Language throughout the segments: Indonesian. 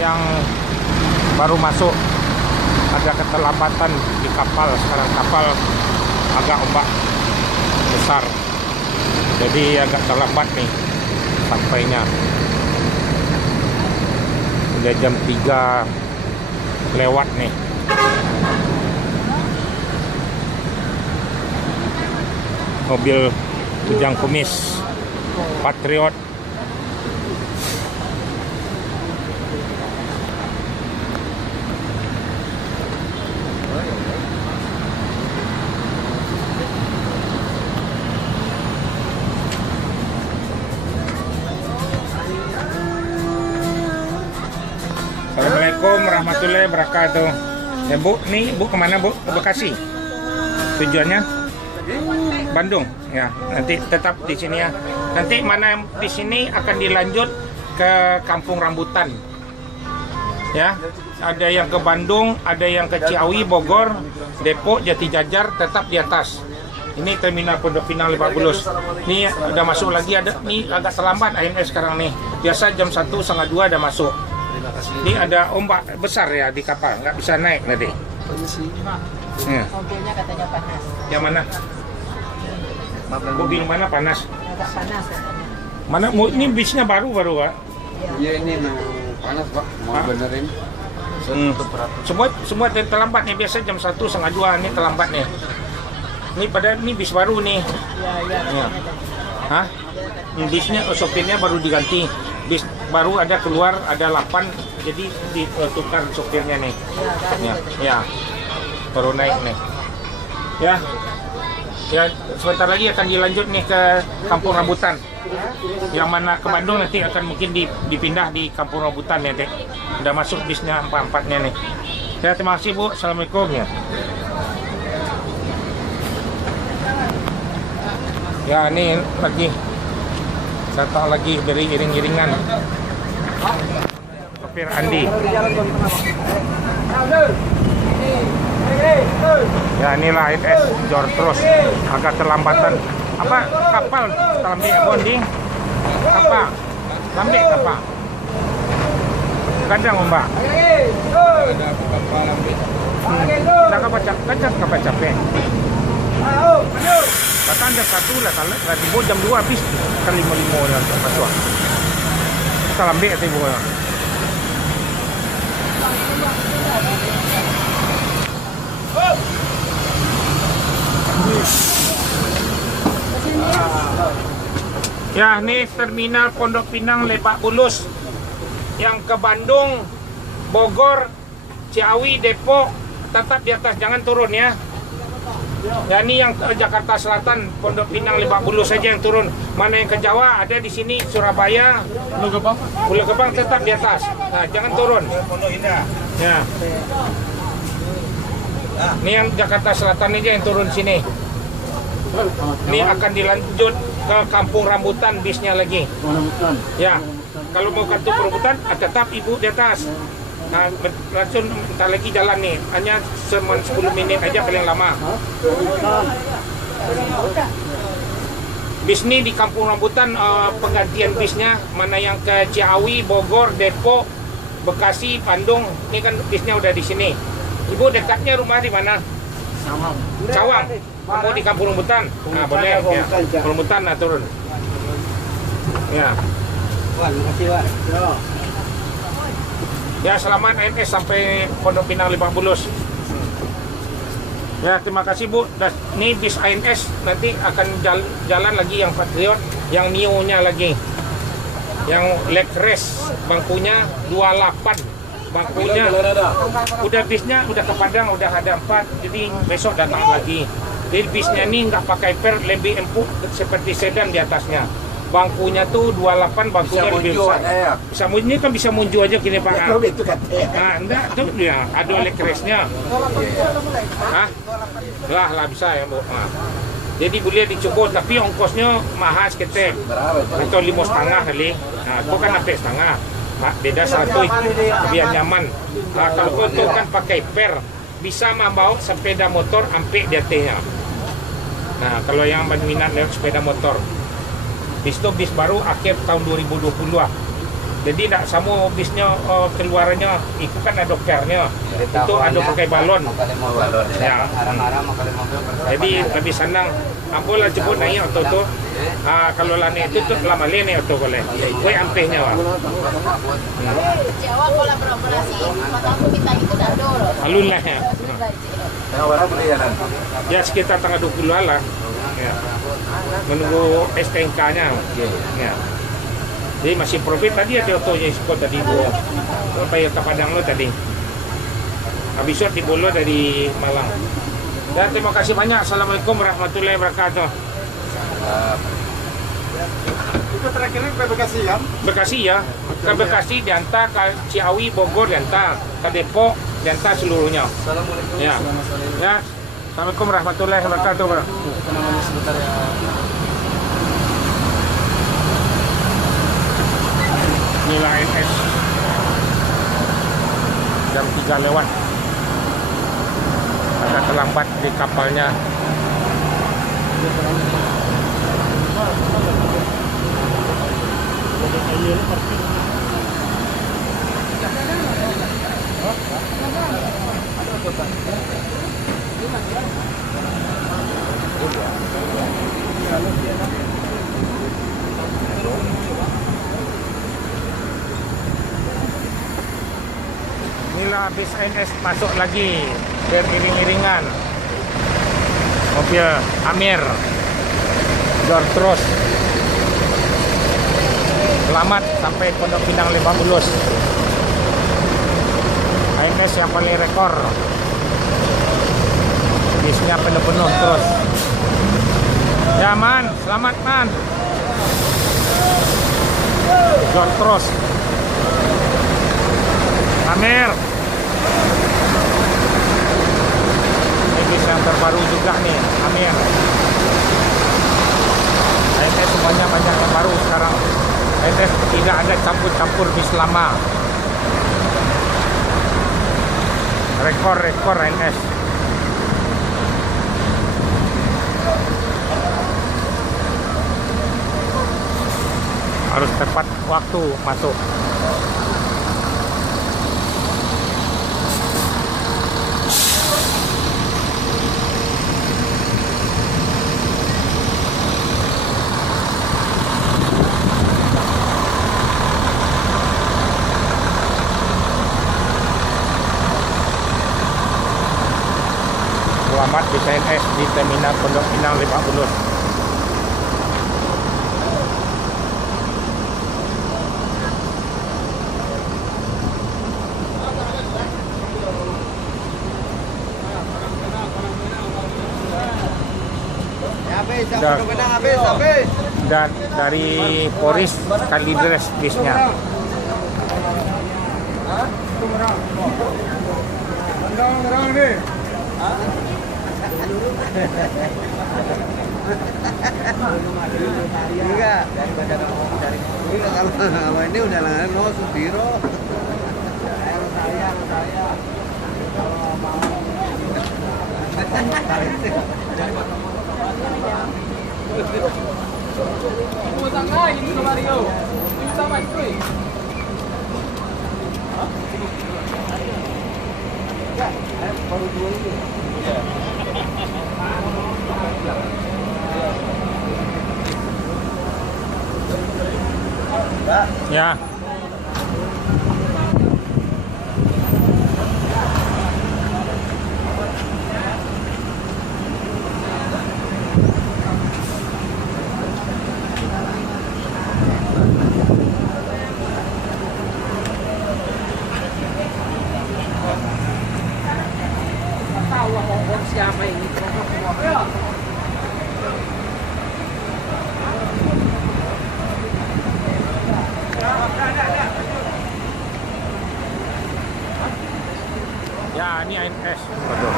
yang baru masuk. Ada keterlambatan di kapal. Sekarang kapal agak ombak besar, jadi agak terlambat nih sampainya. Udah jam 3 lewat nih. Mobil Ujang Kumis Patriot. Assalamualaikum warahmatullahi wabarakatuh. Ya Bu, nih Bu kemana Bu? Ke Bekasi. Tujuannya Bandung. Ya, nanti tetap di sini ya. Nanti mana di sini akan dilanjut ke Kampung Rambutan. Ya, ada yang ke Bandung, ada yang ke Ciawi, Bogor, Depok, Jatijajar, tetap di atas. Ini terminal Pondok Pinang Lebak Bulus. Ini udah masuk lagi, ada nih agak terlambat ANS sekarang nih. Biasa jam 1:30 udah masuk. Ini ada ombak besar ya di kapal, nggak bisa naik nanti. Ya. Mobilnya katanya panas. Yang mana? Mobil mana panas? Agak panas katanya. Mana? Ini bisnya baru Pak? Iya ini memang panas Pak, mau benerin. Semua terlambat nih, biasa jam 1:30 ini terlambat nih. Ini pada ini bis baru nih. Iya. Hah? Bisnya sopirnya baru diganti. Bis baru ada keluar, ada 8, jadi ditukar sopirnya nih. Ya. Baru naik nih. Ya. Ya, sebentar lagi akan dilanjut nih ke Kampung Rambutan. Yang mana ke Bandung nanti akan mungkin dipindah di Kampung Rambutan ya, Dek. Udah masuk bisnya 4-4-nya nih. Ya, terima kasih Bu. Assalamualaikum ya. Ya, ini lagi datang lagi dari iring-iringan sopir Andi. Ya, inilah ANS Jor terus agak terlambatan. Apa kapal lambe bonding? Apa? Lambe apa? Kadang Mbak. Dah kapal capek. Kata jam 1 lah, kalau tiba jam 2 habis kan 5 lah masuk. Kita lambe atau ibu. Ya, ini terminal Pondok Pinang Lebak Bulus. Yang ke Bandung, Bogor, Ciawi, Depok tetap di atas, jangan turun ya. Ya, ini yang ke Jakarta Selatan, Pondok Pinang Lebak Bulus saja yang turun. Mana yang ke Jawa ada di sini, Surabaya, Pulau Gebang tetap di atas. Nah, jangan turun. Ya. Ini yang Jakarta Selatan aja yang turun sini. Ini akan dilanjut ke Kampung Rambutan bisnya lagi. Ya, kalau mau ke Kampung Rambutan tetap ibu di atas. Nah, langsung bentar lagi jalan nih. Hanya 10 menit aja paling lama. Bis ini di Kampung Rambutan penggantian bisnya. Mana yang ke Ciawi, Bogor, Depok, Bekasi, Bandung. Ini kan bisnya udah di sini. Ibu dekatnya rumah di mana? Cawang. Kamu di Kampung Rambutan? Nah, boleh ya. Kampung Rambutan, nah turun. Ya. Ya, selamat ANS sampai Pondok Pinang Lebak Bulus. Ya, terima kasih Bu. Dan ini bis ANS nanti akan jalan lagi yang Patriot, yang Neo-nya lagi. Yang leg race, bangkunya 28. Bangkunya udah bisnya udah ke Padang, udah ada 4, jadi besok datang lagi. Jadi bisnya ini nggak pakai per, lebih empuk seperti sedan di atasnya. Bangkunya tuh 28, bangkunya lebih besar. Bisa ini kan bisa munju aja gini Pak. Nah, enggak tuh ya, ada leg race-nya. Hah? Lah bisa ya Bu. Nah. Jadi boleh dicoba, tapi ongkosnya mahal sekitar atau 5,5 kali. Nah, itu kan sampai setengah. Beda 100 biar nyaman. Nah, kalau itu kan pakai per, bisa membawa sepeda motor sampai DT-nya. Nah, kalau yang minat naik sepeda motor, bis itu bis baru akhir tahun 2020 lah. Jadi tidak semua bisnya keluarnya itu kan ada dokternya. Itu ada pakai balon. balon. Ya. Arah-arah mau kali mobil berdua. Jadi lebih senang. Ambil lah jemput naik auto tu. Kalau lani itu tu lama lene auto boleh. Kue ampehnya wah. Jawa kolaborasi mataku kita itu dado loh. Alun lah ya. Tengah barang beli ya nanti. Ya sekitar tanggal 20 lah. Ya. Menunggu STNK-nya. Ya. Jadi masih profit tadi ada autonya Isko tadi bu. Toyota Padang lo tadi. Habis itu dibolo dari Malang. Dan terima kasih banyak. Assalamualaikum warahmatullahi wabarakatuh. Itu terakhirnya ke Bekasi kan? Bekasi ya. Ke Bekasi diantar, ke Ciawi, Bogor diantar, ke Depok diantar seluruhnya. Assalamualaikum. Ya. Selamat sore. Ya. Assalamualaikum warahmatullahi wabarakatuh. Bro. Namanya sebentar ya. Inilah NS. Jam 3 lewat. Agak terlambat di kapalnya. Inilah bis NS masuk lagi beriring-iringan. Mobil Amir Jortros. Selamat sampai Pondok Pinang Lebak Bulus. NS yang paling rekor. Bisnya penuh-penuh terus. Ya man, selamat man. Jortros. Amir. Ini bis yang terbaru juga nih, Amir. NS semuanya banyak yang baru sekarang. NS tidak ada campur-campur bis lama. Rekor NS. Harus tepat waktu masuk. Selamat di PNS di Terminal Pondok Pinang Lebak Bulus. Dan dari Polres Kalideres bisnya. Enggak. Kalau ini udah langganan no Sudiro. Ya. Siapa ini? Ya, ini ANS. Betul.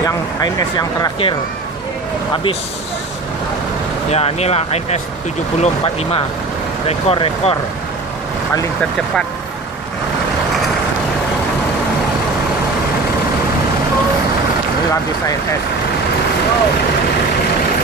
Yang ANS yang terakhir habis. Ya, inilah ANS 7045. Rekor paling tercepat. Ini habis ANS.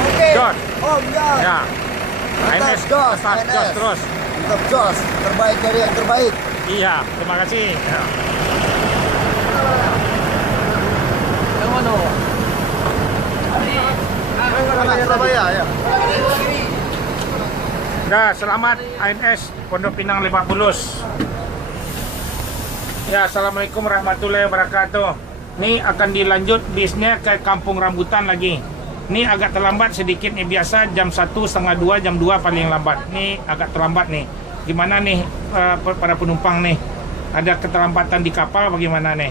Oke. Jos. Om ya. Ya. ANS Jos, atas ANS. Jos terus. Tetap jos, terbaik dari yang terbaik. Iya, terima kasih. Ya. Surabaya ya. Ya, selamat ANS Pondok Pinang Lebak Bulus. Ya, assalamualaikum warahmatullahi wabarakatuh. Ini akan dilanjut bisnya ke Kampung Rambutan lagi. Ini agak terlambat sedikit nih, biasa jam 1, setengah 2, jam 2 paling lambat. Ini agak terlambat nih. Gimana nih para penumpang nih? Ada keterlambatan di kapal bagaimana nih?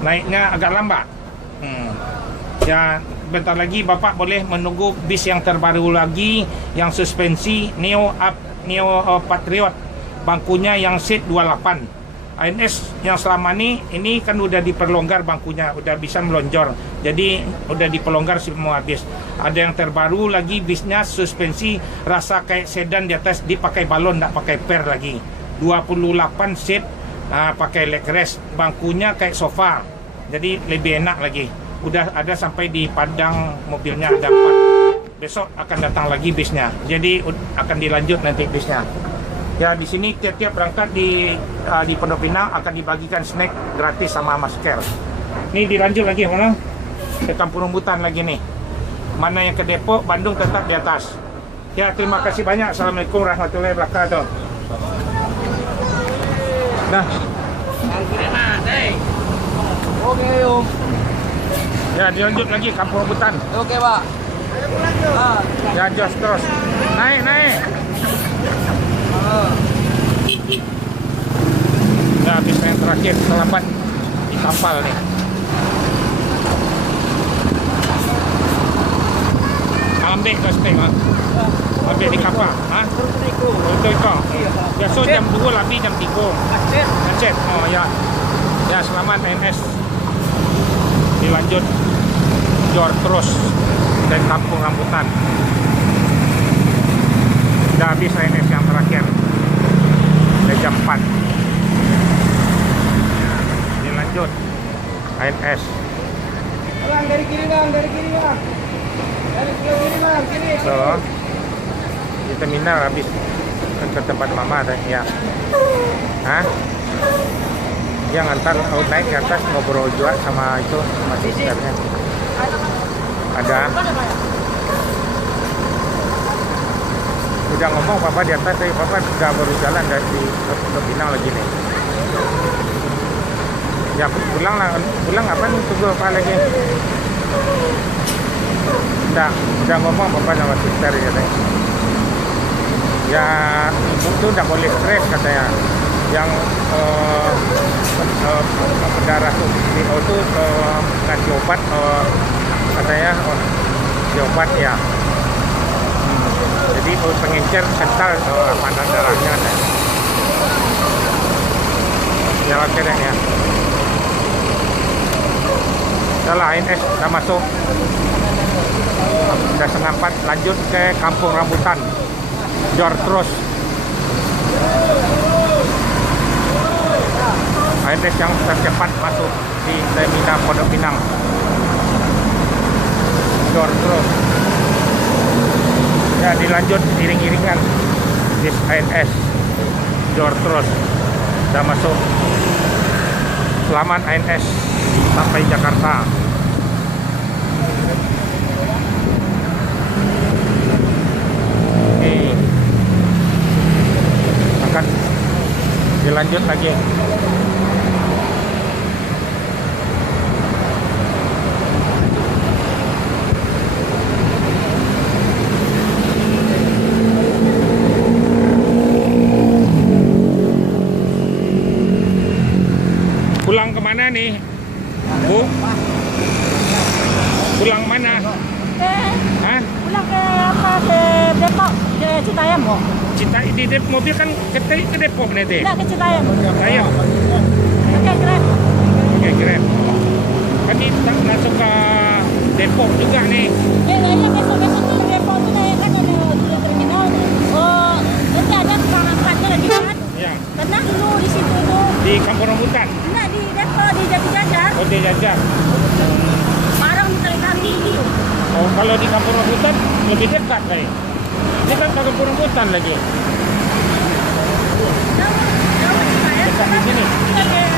Naiknya agak lambat. Ya, bentar lagi Bapak boleh menunggu bis yang terbaru lagi, yang suspensi Neo Patriot, bangkunya yang seat 28. ANS yang selama ini kan udah diperlonggar bangkunya, udah bisa melonjor, jadi udah diperlonggar semua bis. Ada yang terbaru lagi, bisnya suspensi rasa kayak sedan, di atas dipakai balon, nggak pakai per lagi. 28 seat, pakai leg rest, bangkunya kayak sofa, jadi lebih enak lagi. Udah ada sampai di Padang mobilnya, ada 4. Besok akan datang lagi bisnya, jadi akan dilanjut nanti bisnya. Ya, di sini tiap-tiap berangkat di Pondok Pinang akan dibagikan snack gratis sama masker. Ini dilanjut lagi mana? Ke Kampung Rambutan lagi nih. Mana yang ke Depok, Bandung tetap di atas. Ya, terima kasih banyak. Assalamualaikum warahmatullahi wabarakatuh. Nah. Oke, Om. Ya, dilanjut lagi Kampung Rambutan. Oke, Pak. Ya, jos terus. Naik. Nah, bis yang terakhir terlambat di kapal nih. Ambil ke steng, ambil di kapal, Untuk ikut. Biasa jam 2 lebih jam 3. Aceh. Oh ya. Ya, selamat ANS. Dilanjut jor terus dari Kampung Rambutan. Sudah habis ANS yang terakhir. Dari jam 4. Dilanjut ANS. Dari kiri, Bang. Dari kiri, Bang. Kiri. So, di terminal habis ke tempat mama ada ya. Yang antar naik ke atas ngobrol juga sama itu sisternya. Ada. Udah ngomong papa di atas, tapi papa udah baru jalan dari Pondok Pinang lagi nih. Ya, pulang apa nih, tunggu apa lagi? Udah ngomong papa sama sister katanya. Ya, ibu tuh udah boleh stres katanya. Yang pendarah tuh ngasih obat, katanya obat ya. Jadi pengencer kental panas darahnya. Ya, oke deh ya. Udah ANS udah masuk. Udah setengah 4, lanjut ke Kampung Rambutan. Jor terus. ANS yang tercepat masuk di terminal Pondok Pinang. Jor terus. Ya, dilanjut iring-iringan bis ANS. Jor terus. Udah masuk. Selamat ANS sampai Jakarta. Akan dilanjut lagi. Pulang kemana nih, Bu? Pulang mana? Hah? Pulang ke apa, ke Depok, ke Citayam kok. Di mobil kan ke Depok nanti. Enggak, ke Citayam. Ayo. Oke, keren. Oke, keren. Kan ini masuk ke Depok juga nih. Iya, besok tuh Depok tuh naik kan ada di terminal. Oh, nanti ada tukang angkatnya lagi kan? Ya. Pernah dulu di situ tuh. Di Kampung Rambutan. Enggak, di Depok, di Jati-Jajar. Oh, di Jajar. Barang kali-kali gitu. Oh, kalau di Kampung Rambutan lebih dekat kali. Ini kan Kampung Rambutan lagi. bisa di sini. Kita kayak